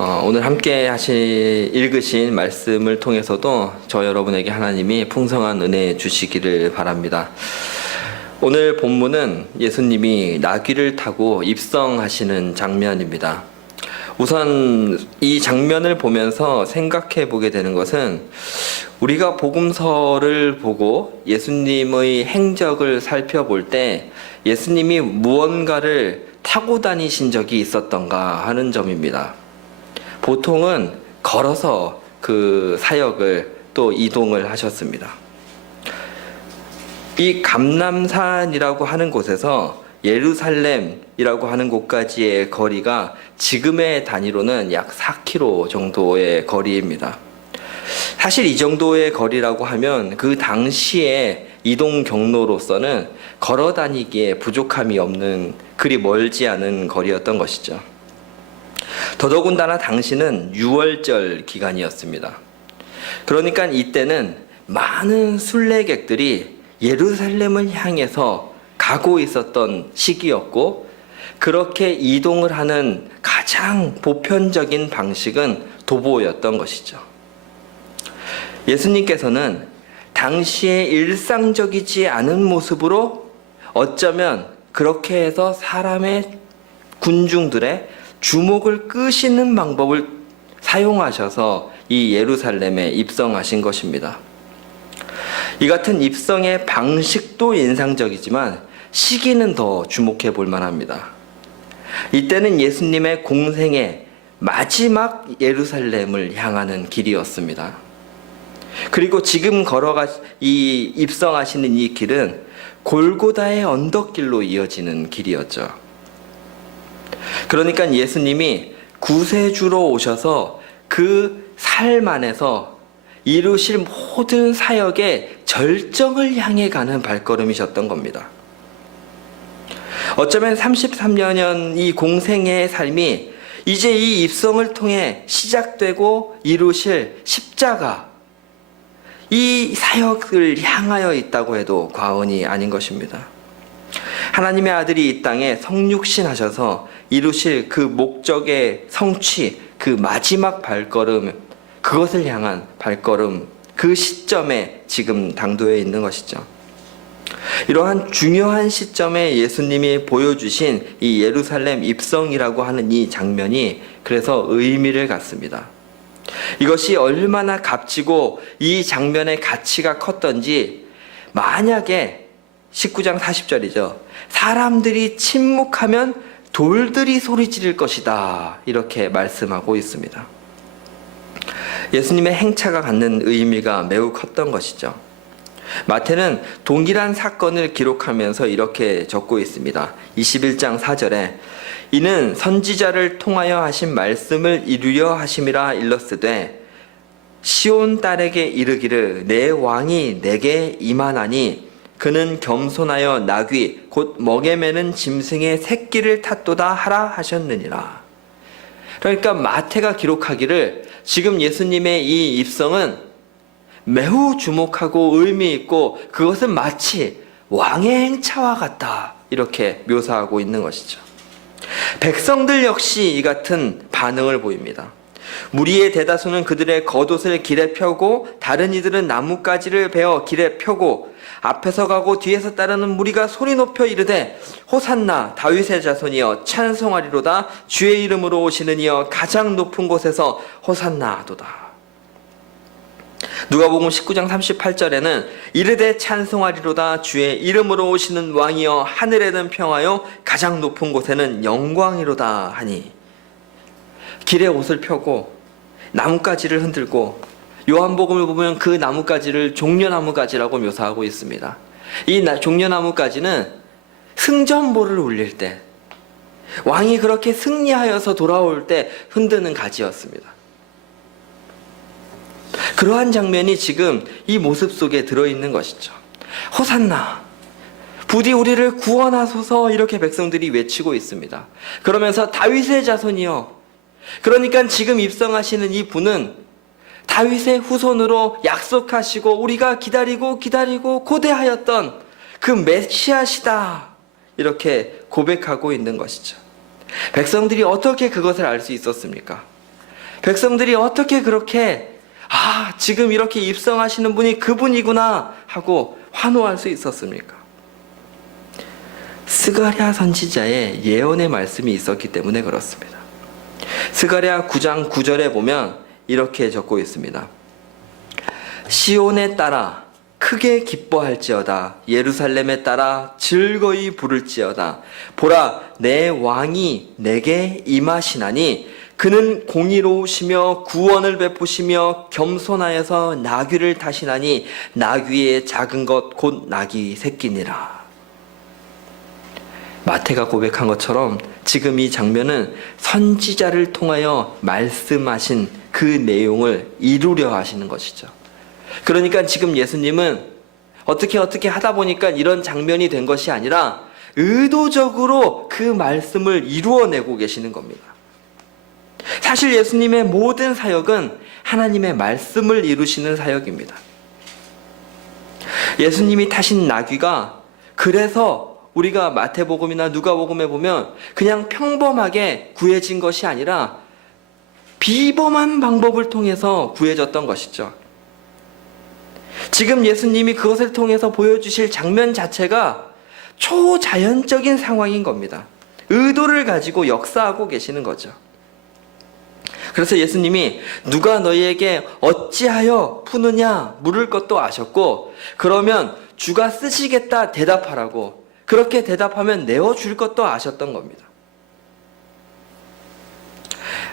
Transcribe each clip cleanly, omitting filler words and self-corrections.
오늘 함께 읽으신 말씀을 통해서도 저 여러분에게 하나님이 풍성한 은혜 주시기를 바랍니다. 오늘 본문은 예수님이 나귀를 타고 입성하시는 장면입니다. 우선 이 장면을 보면서 생각해 보게 되는 것은 우리가 복음서를 보고 예수님의 행적을 살펴볼 때 예수님이 무언가를 타고 다니신 적이 있었던가 하는 점입니다. 보통은 걸어서 그 사역을 또 이동을 하셨습니다. 이 감람산이라고 하는 곳에서 예루살렘이라고 하는 곳까지의 거리가 지금의 단위로는 약 4km 정도의 거리입니다. 사실 이 정도의 거리라고 하면 그 당시의 이동 경로로서는 걸어 다니기에 부족함이 없는 그리 멀지 않은 거리였던 것이죠. 더더군다나 당시는 6월절 기간이었습니다. 그러니까 이때는 많은 순례객들이 예루살렘을 향해서 가고 있었던 시기였고, 그렇게 이동을 하는 가장 보편적인 방식은 도보였던 것이죠. 예수님께서는 당시의 일상적이지 않은 모습으로 어쩌면 그렇게 해서 사람의 군중들의 주목을 끄시는 방법을 사용하셔서 이 예루살렘에 입성하신 것입니다. 이 같은 입성의 방식도 인상적이지만 시기는 더 주목해 볼 만합니다. 이때는 예수님의 공생의 마지막 예루살렘을 향하는 길이었습니다. 그리고 지금 입성하시는 이 길은 골고다의 언덕길로 이어지는 길이었죠. 그러니까 예수님이 구세주로 오셔서 그 삶 안에서 이루실 모든 사역의 절정을 향해 가는 발걸음이셨던 겁니다. 어쩌면 33년 이 공생의 삶이 이제 이 입성을 통해 시작되고 이루실 십자가, 이 사역을 향하여 있다고 해도 과언이 아닌 것입니다. 하나님의 아들이 이 땅에 성육신 하셔서 이루실 그 목적의 성취, 그 마지막 발걸음, 그것을 향한 발걸음, 그 시점에 지금 당도해 있는 것이죠. 이러한 중요한 시점에 예수님이 보여주신 이 예루살렘 입성이라고 하는 이 장면이 그래서 의미를 갖습니다. 이것이 얼마나 값지고 이 장면의 가치가 컸던지, 만약에 19장 40절이죠. 사람들이 침묵하면 돌들이 소리 지를 것이다, 이렇게 말씀하고 있습니다. 예수님의 행차가 갖는 의미가 매우 컸던 것이죠. 마태는 동일한 사건을 기록하면서 이렇게 적고 있습니다. 21장 4절에 이는 선지자를 통하여 하신 말씀을 이루려 하심이라 일렀으되 시온 딸에게 이르기를 내 왕이 내게 임하나니 그는 겸손하여 나귀 곧 먹에 매는 짐승의 새끼를 탔도다 하라 하셨느니라. 그러니까 마태가 기록하기를 지금 예수님의 이 입성은 매우 주목하고 의미 있고 그것은 마치 왕의 행차와 같다, 이렇게 묘사하고 있는 것이죠. 백성들 역시 이 같은 반응을 보입니다. 무리의 대다수는 그들의 겉옷을 길에 펴고 다른 이들은 나뭇가지를 베어 길에 펴고 앞에서 가고 뒤에서 따르는 무리가 소리 높여 이르되 호산나 다윗의 자손이여 찬송하리로다 주의 이름으로 오시는 이여 가장 높은 곳에서 호산나도다. 누가복음 19장 38절에는 이르되 찬송하리로다 주의 이름으로 오시는 왕이여 하늘에는 평화요 가장 높은 곳에는 영광이로다 하니, 길에 옷을 펴고 나뭇가지를 흔들고, 요한복음을 보면 그 나뭇가지를 종려나무가지라고 묘사하고 있습니다. 이 종려나무가지는 승전보를 울릴 때, 왕이 그렇게 승리하여서 돌아올 때 흔드는 가지였습니다. 그러한 장면이 지금 이 모습 속에 들어있는 것이죠. 호산나, 부디 우리를 구원하소서, 이렇게 백성들이 외치고 있습니다. 그러면서 다윗의 자손이여, 그러니까 지금 입성하시는 이 분은 다윗의 후손으로 약속하시고 우리가 기다리고 고대하였던 그 메시아시다, 이렇게 고백하고 있는 것이죠. 백성들이 어떻게 그것을 알 수 있었습니까? 백성들이 어떻게 그렇게 지금 이렇게 입성하시는 분이 그분이구나 하고 환호할 수 있었습니까? 스가랴 선지자의 예언의 말씀이 있었기 때문에 그렇습니다. 스가랴 9장 9절에 보면 이렇게 적고 있습니다. 시온에 따라 크게 기뻐할지어다. 예루살렘에 따라 즐거이 부를지어다. 보라, 내 왕이 내게 임하시나니 그는 공의로우시며 구원을 베푸시며 겸손하여서 나귀를 타시나니 나귀의 작은 것 곧 나귀 새끼니라. 마태가 고백한 것처럼 지금 이 장면은 선지자를 통하여 말씀하신 그 내용을 이루려 하시는 것이죠. 그러니까 지금 예수님은 어떻게 하다 보니까 이런 장면이 된 것이 아니라 의도적으로 그 말씀을 이루어내고 계시는 겁니다. 사실 예수님의 모든 사역은 하나님의 말씀을 이루시는 사역입니다. 예수님이 타신 나귀가 그래서 우리가 마태복음이나 누가복음에 보면 그냥 평범하게 구해진 것이 아니라 비범한 방법을 통해서 구해졌던 것이죠. 지금 예수님이 그것을 통해서 보여주실 장면 자체가 초자연적인 상황인 겁니다. 의도를 가지고 역사하고 계시는 거죠. 그래서 예수님이 누가 너희에게 어찌하여 푸느냐 물을 것도 아셨고, 그러면 주가 쓰시겠다 대답하라고, 그렇게 대답하면 내어줄 것도 아셨던 겁니다.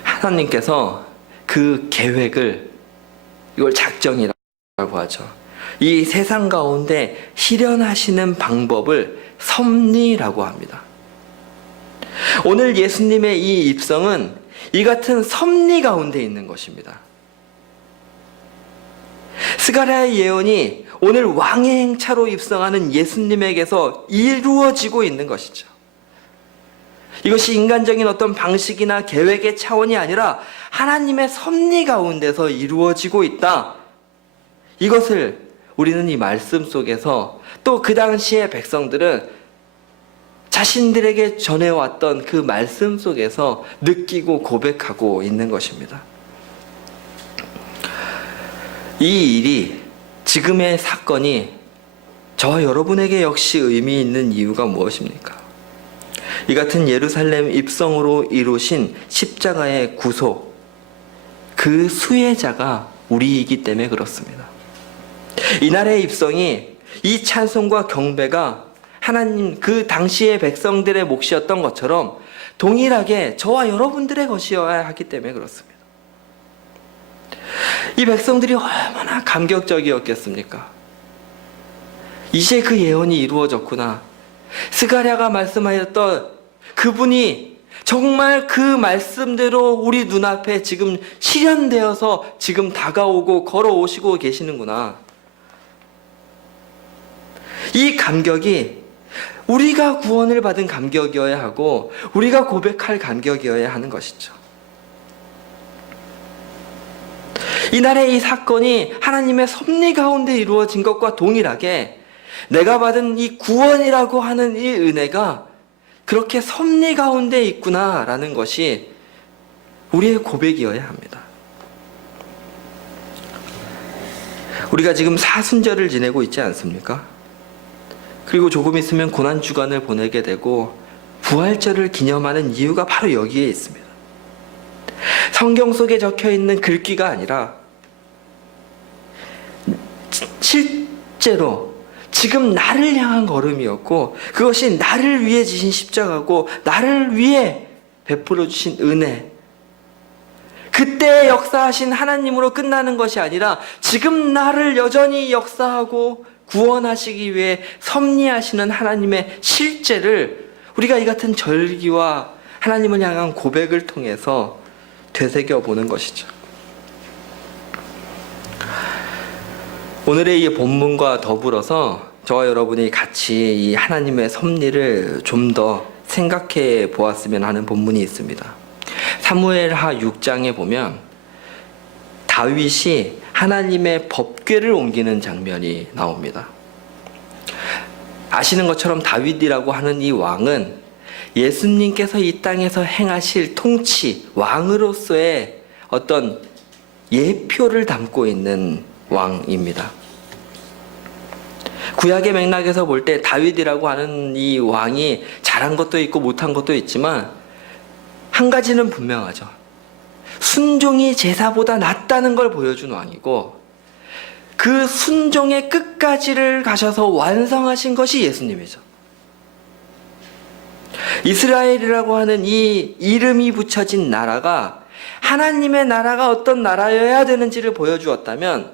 하나님께서 그 계획을, 이걸 작정이라고 하죠. 이 세상 가운데 실현하시는 방법을 섭리라고 합니다. 오늘 예수님의 이 입성은 이 같은 섭리 가운데 있는 것입니다. 스가랴의 예언이 오늘 왕의 행차로 입성하는 예수님에게서 이루어지고 있는 것이죠. 이것이 인간적인 어떤 방식이나 계획의 차원이 아니라 하나님의 섭리 가운데서 이루어지고 있다. 이것을 우리는 이 말씀 속에서, 또 그 당시의 백성들은 자신들에게 전해왔던 그 말씀 속에서 느끼고 고백하고 있는 것입니다. 이 일이, 지금의 사건이 저와 여러분에게 역시 의미 있는 이유가 무엇입니까? 이 같은 예루살렘 입성으로 이루신 십자가의 구속, 그 수혜자가 우리이기 때문에 그렇습니다. 이날의 입성이, 이 찬송과 경배가 하나님 그 당시의 백성들의 몫이었던 것처럼 동일하게 저와 여러분들의 것이어야 하기 때문에 그렇습니다. 이 백성들이 얼마나 감격적이었겠습니까? 이제 그 예언이 이루어졌구나. 스가랴가 말씀하였던 그분이 정말 그 말씀대로 우리 눈앞에 지금 실현되어서 지금 다가오고 걸어오시고 계시는구나. 이 감격이 우리가 구원을 받은 감격이어야 하고 우리가 고백할 감격이어야 하는 것이죠. 이날의 이 사건이 하나님의 섭리 가운데 이루어진 것과 동일하게 내가 받은 이 구원이라고 하는 이 은혜가 그렇게 섭리 가운데 있구나라는 것이 우리의 고백이어야 합니다. 우리가 지금 사순절을 지내고 있지 않습니까? 그리고 조금 있으면 고난주간을 보내게 되고 부활절을 기념하는 이유가 바로 여기에 있습니다. 성경 속에 적혀있는 글귀가 아니라 실제로 지금 나를 향한 걸음이었고, 그것이 나를 위해 지신 십자가고 나를 위해 베풀어 주신 은혜, 그때 역사하신 하나님으로 끝나는 것이 아니라 지금 나를 여전히 역사하고 구원하시기 위해 섭리하시는 하나님의 실제를 우리가 이 같은 절기와 하나님을 향한 고백을 통해서 되새겨보는 것이죠. 오늘의 이 본문과 더불어서 저와 여러분이 같이 이 하나님의 섭리를 좀 더 생각해 보았으면 하는 본문이 있습니다. 사무엘하 6장에 보면 다윗이 하나님의 법궤를 옮기는 장면이 나옵니다. 아시는 것처럼 다윗이라고 하는 이 왕은 예수님께서 이 땅에서 행하실 통치, 왕으로서의 어떤 예표를 담고 있는 왕입니다. 구약의 맥락에서 볼 때 다윗이라고 하는 이 왕이 잘한 것도 있고 못한 것도 있지만 한 가지는 분명하죠. 순종이 제사보다 낫다는 걸 보여준 왕이고 그 순종의 끝까지를 가셔서 완성하신 것이 예수님이죠. 이스라엘이라고 하는 이 이름이 붙여진 나라가 하나님의 나라가 어떤 나라여야 되는지를 보여주었다면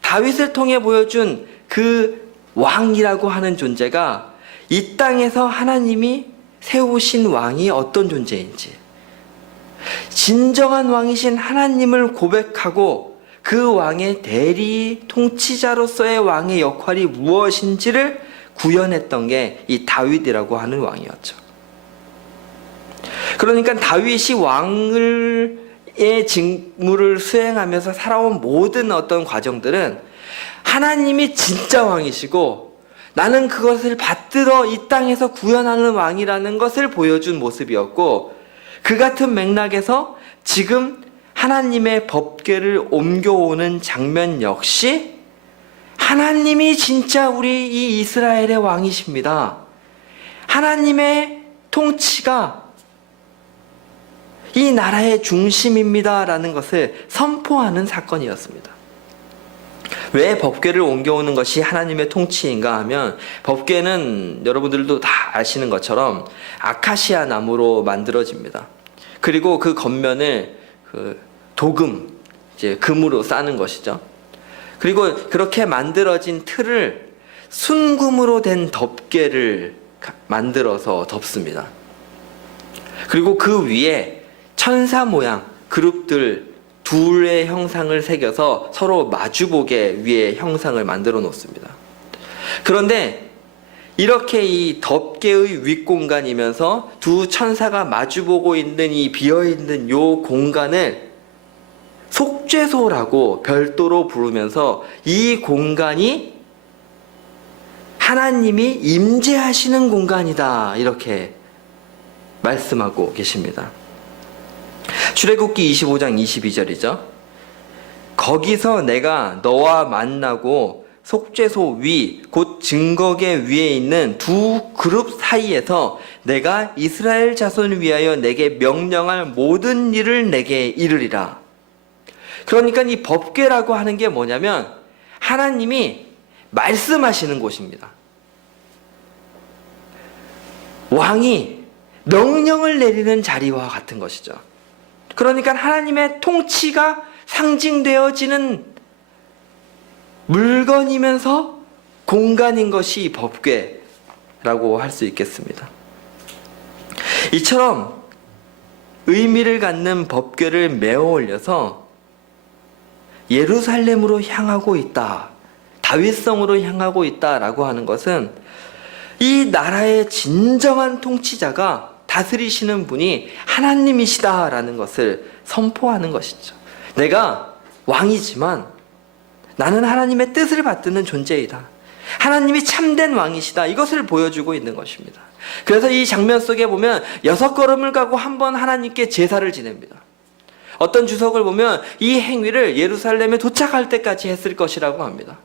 다윗을 통해 보여준 그 왕이라고 하는 존재가 이 땅에서 하나님이 세우신 왕이 어떤 존재인지 진정한 왕이신 하나님을 고백하고 그 왕의 대리 통치자로서의 왕의 역할이 무엇인지를 구현했던 게 이 다윗이라고 하는 왕이었죠. 그러니까 다윗이 왕의 직무를 수행하면서 살아온 모든 어떤 과정들은 하나님이 진짜 왕이시고 나는 그것을 받들어 이 땅에서 구현하는 왕이라는 것을 보여준 모습이었고 그 같은 맥락에서 지금 하나님의 법궤를 옮겨오는 장면 역시 하나님이 진짜 우리 이 이스라엘의 왕이십니다. 하나님의 통치가 이 나라의 중심입니다라는 것을 선포하는 사건이었습니다. 왜 법궤를 옮겨오는 것이 하나님의 통치인가 하면 법궤는 여러분들도 다 아시는 것처럼 아카시아 나무로 만들어집니다. 그리고 그 겉면을 도금, 이제 금으로 싸는 것이죠. 그리고 그렇게 만들어진 틀을 순금으로 된 덮개를 만들어서 덮습니다. 그리고 그 위에 천사 모양 그룹들 둘의 형상을 새겨서 서로 마주보게 위에 형상을 만들어 놓습니다. 그런데 이렇게 이 덮개의 윗공간이면서 두 천사가 마주보고 있는 이 비어있는 요 공간을 속죄소라고 별도로 부르면서 이 공간이 하나님이 임재하시는 공간이다 이렇게 말씀하고 계십니다. 출애굽기 25장 22절이죠. 거기서 내가 너와 만나고 속죄소 위, 곧 증거계 위에 있는 두 그룹 사이에서 내가 이스라엘 자손을 위하여 내게 명령할 모든 일을 내게 이르리라. 그러니까 이 법궤라고 하는 게 뭐냐면 하나님이 말씀하시는 곳입니다. 왕이 명령을 내리는 자리와 같은 것이죠. 그러니까 하나님의 통치가 상징되어지는 물건이면서 공간인 것이 이 법궤라고 할 수 있겠습니다. 이처럼 의미를 갖는 법궤를 메어 올려서 예루살렘으로 향하고 있다, 다윗성으로 향하고 있다라고 하는 것은 이 나라의 진정한 통치자가 다스리시는 분이 하나님이시다라는 것을 선포하는 것이죠. 내가 왕이지만 나는 하나님의 뜻을 받드는 존재이다. 하나님이 참된 왕이시다. 이것을 보여주고 있는 것입니다. 그래서 이 장면 속에 보면 6걸음을 가고 한 번 하나님께 제사를 지냅니다. 어떤 주석을 보면 이 행위를 예루살렘에 도착할 때까지 했을 것이라고 합니다.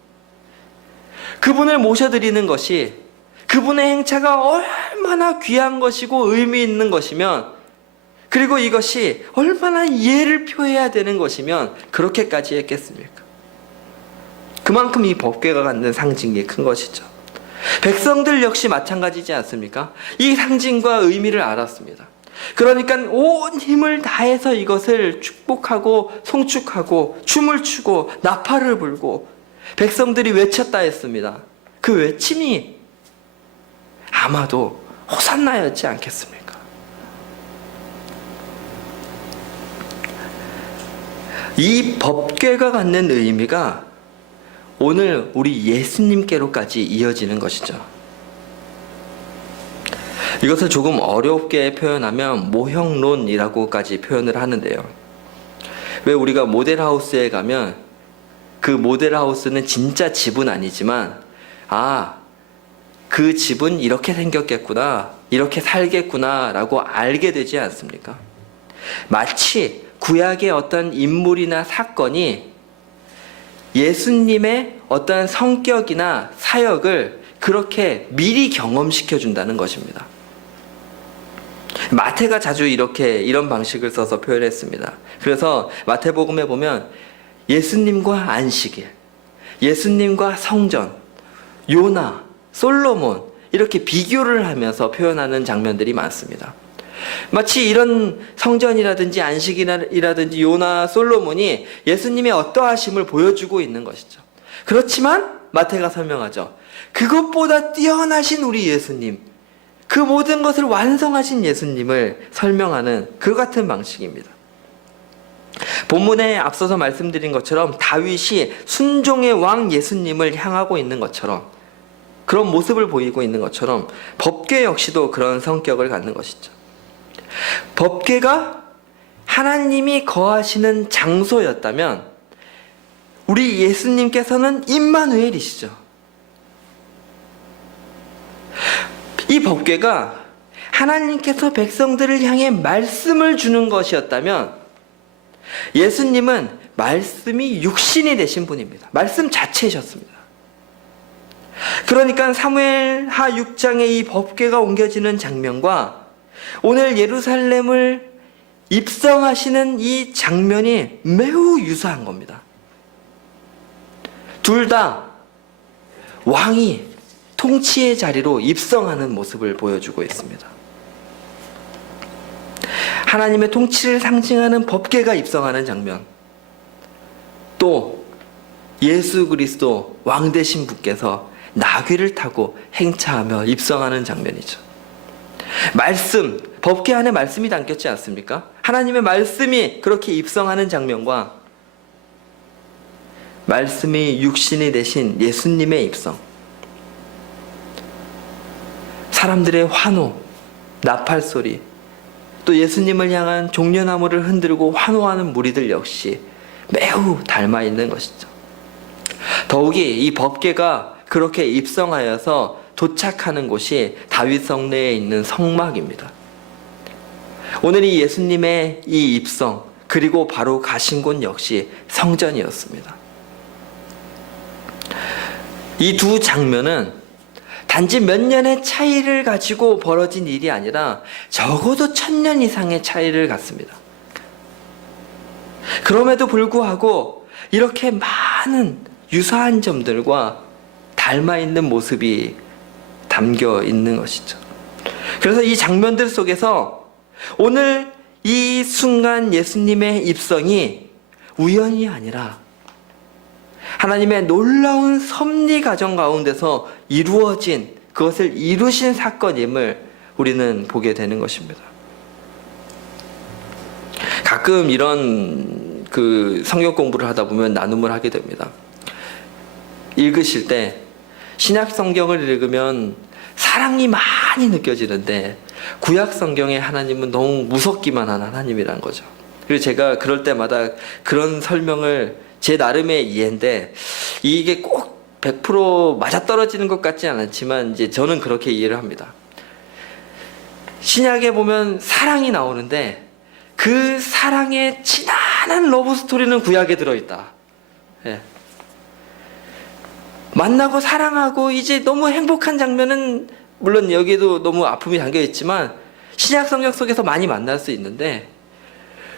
그분을 모셔드리는 것이 그분의 행차가 얼마나 귀한 것이고 의미 있는 것이면 그리고 이것이 얼마나 예를 표해야 되는 것이면 그렇게까지 했겠습니까? 그만큼 이 법궤가 갖는 상징이 큰 것이죠. 백성들 역시 마찬가지지 않습니까? 이 상징과 의미를 알았습니다. 그러니까 온 힘을 다해서 이것을 축복하고 송축하고 춤을 추고 나팔을 불고 백성들이 외쳤다 했습니다. 그 외침이 아마도 호산나였지 않겠습니까? 이 법궤가 갖는 의미가 오늘 우리 예수님께로까지 이어지는 것이죠. 이것을 조금 어렵게 표현하면 모형론이라고까지 표현을 하는데요. 왜 우리가 모델하우스에 가면 그 모델하우스는 진짜 집은 아니지만 그 집은 이렇게 생겼겠구나, 이렇게 살겠구나 라고 알게 되지 않습니까? 마치 구약의 어떤 인물이나 사건이 예수님의 어떤 성격이나 사역을 그렇게 미리 경험시켜 준다는 것입니다. 마태가 자주 이런 방식을 써서 표현했습니다. 그래서 마태복음에 보면 예수님과 안식일, 예수님과 성전, 요나, 솔로몬 이렇게 비교를 하면서 표현하는 장면들이 많습니다. 마치 이런 성전이라든지 안식이라든지 요나, 솔로몬이 예수님의 어떠하심을 보여주고 있는 것이죠. 그렇지만 마태가 설명하죠. 그것보다 뛰어나신 우리 예수님, 그 모든 것을 완성하신 예수님을 설명하는 그 같은 방식입니다. 본문에 앞서서 말씀드린 것처럼 다윗이 순종의 왕 예수님을 향하고 있는 것처럼, 그런 모습을 보이고 있는 것처럼 법궤 역시도 그런 성격을 갖는 것이죠. 법궤가 하나님이 거하시는 장소였다면 우리 예수님께서는 임마누엘이시죠. 이 법궤가 하나님께서 백성들을 향해 말씀을 주는 것이었다면 예수님은 말씀이 육신이 되신 분입니다. 말씀 자체이셨습니다. 그러니까 사무엘하 6장의 이 법궤가 옮겨지는 장면과 오늘 예루살렘을 입성하시는 이 장면이 매우 유사한 겁니다. 둘 다 왕이 통치의 자리로 입성하는 모습을 보여주고 있습니다. 하나님의 통치를 상징하는 법궤가 입성하는 장면, 또 예수 그리스도 왕 되신 분께서 나귀를 타고 행차하며 입성하는 장면이죠. 말씀, 법궤 안에 말씀이 담겼지 않습니까? 하나님의 말씀이 그렇게 입성하는 장면과 말씀이 육신이 되신 예수님의 입성, 사람들의 환호, 나팔소리, 또 예수님을 향한 종려나무를 흔들고 환호하는 무리들 역시 매우 닮아 있는 것이죠. 더욱이 이 법궤가 그렇게 입성하여서 도착하는 곳이 다윗 성내에 있는 성막입니다. 오늘 이 예수님의 이 입성, 그리고 바로 가신 곳 역시 성전이었습니다. 이 두 장면은 단지 몇 년의 차이를 가지고 벌어진 일이 아니라 적어도 1000년 이상의 차이를 갖습니다. 그럼에도 불구하고 이렇게 많은 유사한 점들과 닮아 있는 모습이 담겨 있는 것이죠. 그래서 이 장면들 속에서 오늘 이 순간 예수님의 입성이 우연이 아니라 하나님의 놀라운 섭리 과정 가운데서 이루어진, 그것을 이루신 사건임을 우리는 보게 되는 것입니다. 가끔 이런 성경 공부를 하다 보면 나눔을 하게 됩니다. 읽으실 때 신약 성경을 읽으면 사랑이 많이 느껴지는데 구약 성경의 하나님은 너무 무섭기만 한 하나님이라는 거죠. 그리고 제가 그럴 때마다 그런 설명을 제 나름의 이해인데 이게 꼭 100% 맞아떨어지는 것 같지 않지만 이제 저는 그렇게 이해를 합니다. 신약에 보면 사랑이 나오는데 그 사랑의 진한한 러브 스토리는 구약에 들어있다. 예. 만나고 사랑하고 이제 너무 행복한 장면은 물론 여기에도 너무 아픔이 담겨 있지만 신약 성경 속에서 많이 만날 수 있는데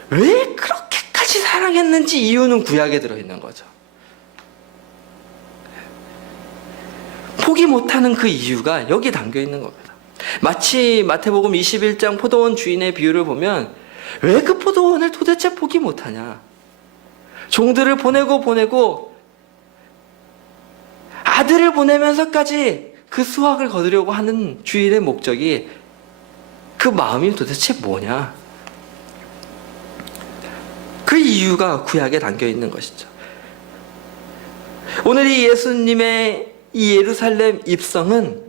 왜 그렇게까지 사랑했는지 이유는 구약에 들어있는 거죠. 포기 못하는 그 이유가 여기에 담겨 있는 겁니다. 마치 마태복음 21장 포도원 주인의 비유를 보면 왜 그 포도원을 도대체 포기 못하냐. 종들을 보내고 아들을 보내면서까지 그 수확을 거두려고 하는 주인의 목적이, 그 마음이 도대체 뭐냐. 그 이유가 구약에 담겨 있는 것이죠. 오늘 이 예수님의 이 예루살렘 입성은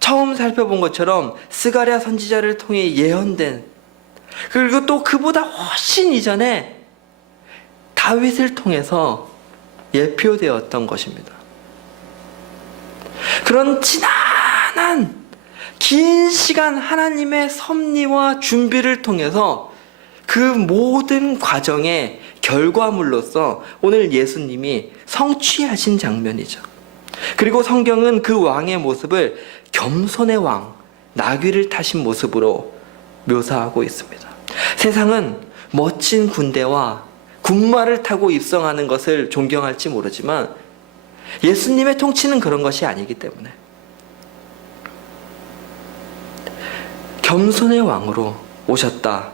처음 살펴본 것처럼 스가랴 선지자를 통해 예언된, 그리고 또 그보다 훨씬 이전에 다윗을 통해서 예표되었던 것입니다. 그런 지난한 긴 시간 하나님의 섭리와 준비를 통해서 그 모든 과정의 결과물로서 오늘 예수님이 성취하신 장면이죠. 그리고 성경은 그 왕의 모습을 겸손의 왕, 나귀를 타신 모습으로 묘사하고 있습니다. 세상은 멋진 군대와 군마를 타고 입성하는 것을 존경할지 모르지만 예수님의 통치는 그런 것이 아니기 때문에 겸손의 왕으로 오셨다.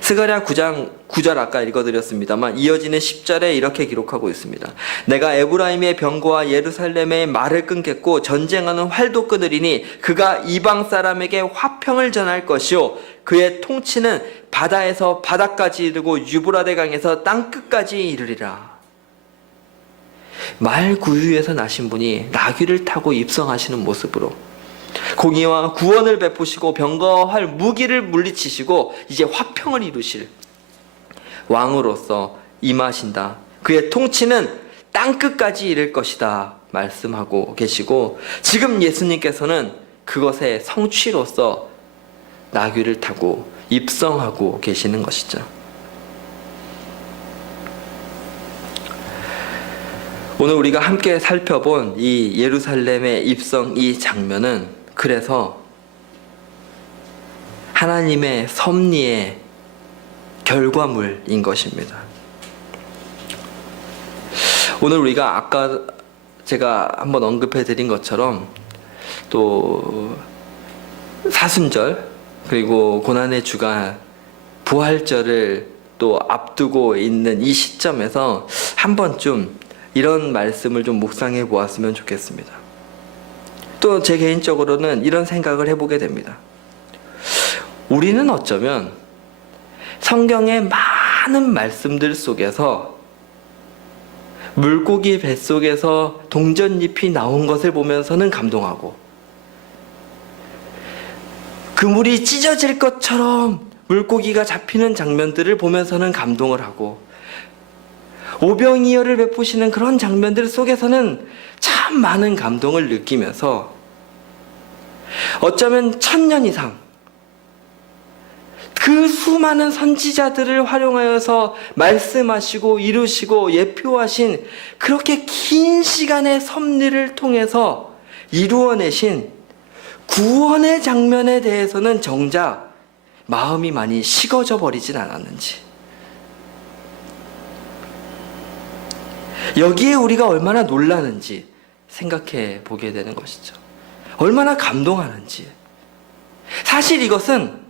스가랴 9장 9절 아까 읽어드렸습니다만 이어지는 10절에 이렇게 기록하고 있습니다. 내가 에브라임의 병거와 예루살렘의 말을 끊겠고 전쟁하는 활도 끊으리니 그가 이방 사람에게 화평을 전할 것이요 그의 통치는 바다에서 바다까지 이르고 유브라데 강에서 땅끝까지 이르리라. 말 구유에서 나신 분이 나귀를 타고 입성하시는 모습으로 공의와 구원을 베푸시고 병거와 활 무기를 물리치시고 이제 화평을 이루실 왕으로서 임하신다. 그의 통치는 땅끝까지 이를 것이다 말씀하고 계시고 지금 예수님께서는 그것의 성취로서 나귀를 타고 입성하고 계시는 것이죠. 오늘 우리가 함께 살펴본 이 예루살렘의 입성 이 장면은 그래서 하나님의 섭리의 결과물인 것입니다. 오늘 우리가 아까 제가 한번 언급해 드린 것처럼 또 사순절 그리고 고난의 주간 부활절을 또 앞두고 있는 이 시점에서 한 번쯤 이런 말씀을 좀 묵상해 보았으면 좋겠습니다. 또 제 개인적으로는 이런 생각을 해보게 됩니다. 우리는 어쩌면 성경의 많은 말씀들 속에서 물고기 뱃속에서 동전잎이 나온 것을 보면서는 감동하고 그물이 찢어질 것처럼 물고기가 잡히는 장면들을 보면서는 감동을 하고 오병이어를 베푸시는 그런 장면들 속에서는 참 많은 감동을 느끼면서 어쩌면 1000년 이상 그 수많은 선지자들을 활용하여서 말씀하시고 이루시고 예표하신 그렇게 긴 시간의 섭리를 통해서 이루어내신 구원의 장면에 대해서는 정작 마음이 많이 식어져 버리진 않았는지, 여기에 우리가 얼마나 놀라는지 생각해 보게 되는 것이죠. 얼마나 감동하는지. 사실 이것은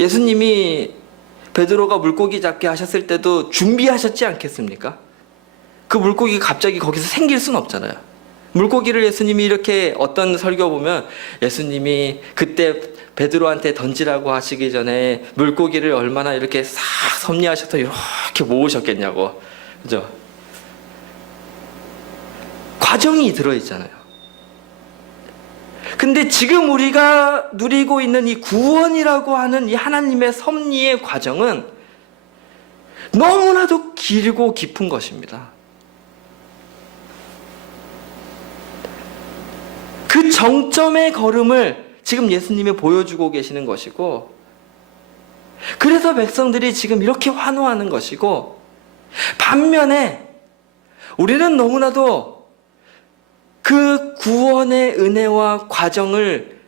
예수님이 베드로가 물고기 잡게 하셨을 때도 준비하셨지 않겠습니까? 그 물고기가 갑자기 거기서 생길 수는 없잖아요. 물고기를 예수님이 이렇게 어떤 설교 보면 예수님이 그때 베드로한테 던지라고 하시기 전에 물고기를 얼마나 이렇게 싹 섭리하셔서 이렇게 모으셨겠냐고. 그죠? 과정이 들어있잖아요. 근데 지금 우리가 누리고 있는 이 구원이라고 하는 이 하나님의 섭리의 과정은 너무나도 길고 깊은 것입니다. 그 정점의 걸음을 지금 예수님이 보여주고 계시는 것이고, 그래서 백성들이 지금 이렇게 환호하는 것이고, 반면에 우리는 너무나도 그 구원의 은혜와 과정을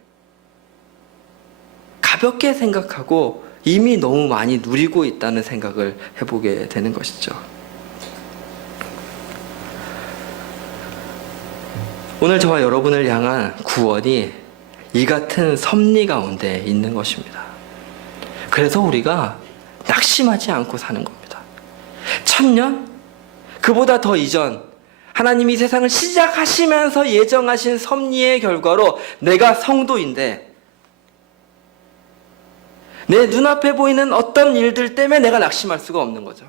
가볍게 생각하고 이미 너무 많이 누리고 있다는 생각을 해보게 되는 것이죠. 오늘 저와 여러분을 향한 구원이 이 같은 섭리 가운데 있는 것입니다. 그래서 우리가 낙심하지 않고 사는 겁니다. 1000년? 그보다 더 이전 하나님이 세상을 시작하시면서 예정하신 섭리의 결과로 내가 성도인데 내 눈앞에 보이는 어떤 일들 때문에 내가 낙심할 수가 없는 거죠.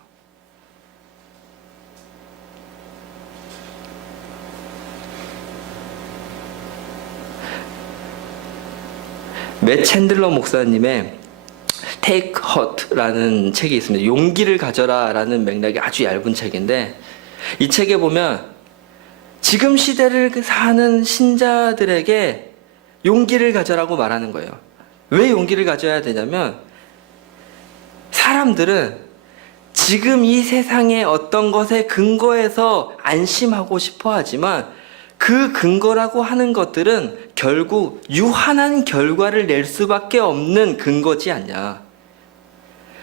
맷 챈들러 목사님의 Take Heart라는 책이 있습니다. 용기를 가져라라는 맥락이 아주 얇은 책인데, 이 책에 보면 지금 시대를 사는 신자들에게 용기를 가져라고 말하는 거예요. 왜 용기를 가져야 되냐면 사람들은 지금 이 세상의 어떤 것에 근거해서 안심하고 싶어 하지만 그 근거라고 하는 것들은 결국 유한한 결과를 낼 수밖에 없는 근거지 않냐.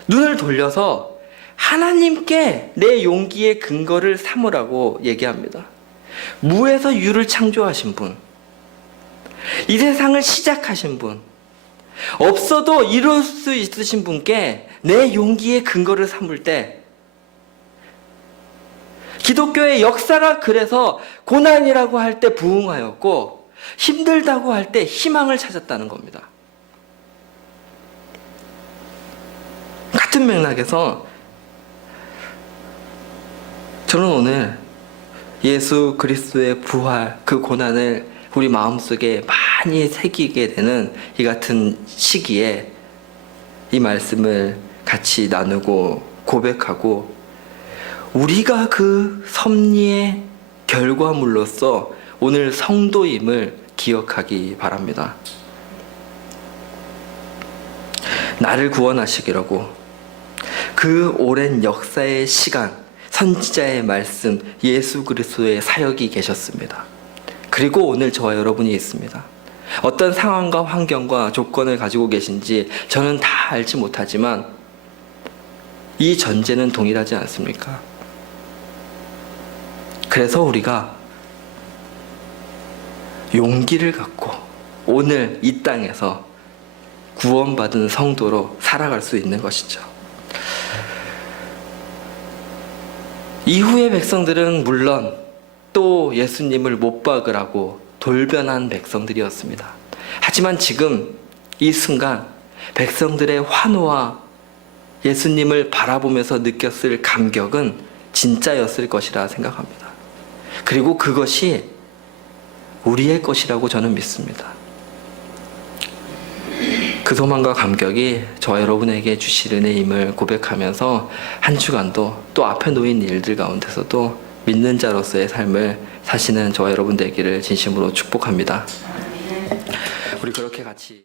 눈을 돌려서 하나님께 내 용기의 근거를 삼으라고 얘기합니다. 무에서 유를 창조하신 분, 이 세상을 시작하신 분, 없어도 이룰 수 있으신 분께 내 용기의 근거를 삼을 때 기독교의 역사가 그래서 고난이라고 할 때 부흥하였고 힘들다고 할 때 희망을 찾았다는 겁니다. 같은 맥락에서 저는 오늘 예수 그리스도의 부활, 그 고난을 우리 마음속에 많이 새기게 되는 이 같은 시기에 이 말씀을 같이 나누고 고백하고 우리가 그 섭리의 결과물로서 오늘 성도임을 기억하기 바랍니다. 나를 구원하시기라고 그 오랜 역사의 시간, 선지자의 말씀, 예수 그리스도의 사역이 계셨습니다. 그리고 오늘 저와 여러분이 있습니다. 어떤 상황과 환경과 조건을 가지고 계신지 저는 다 알지 못하지만 이 전제는 동일하지 않습니까? 그래서 우리가 용기를 갖고 오늘 이 땅에서 구원받은 성도로 살아갈 수 있는 것이죠. 이후의 백성들은 물론 또 예수님을 못 박으라고 돌변한 백성들이었습니다. 하지만 지금 이 순간 백성들의 환호와 예수님을 바라보면서 느꼈을 감격은 진짜였을 것이라 생각합니다. 그리고 그것이 우리의 것이라고 저는 믿습니다. 그 소망과 감격이 저와 여러분에게 주실 은혜임을 고백하면서 한 주간도 또 앞에 놓인 일들 가운데서도 믿는 자로서의 삶을 사시는 저와 여러분 되기를 진심으로 축복합니다. 우리 그렇게 같이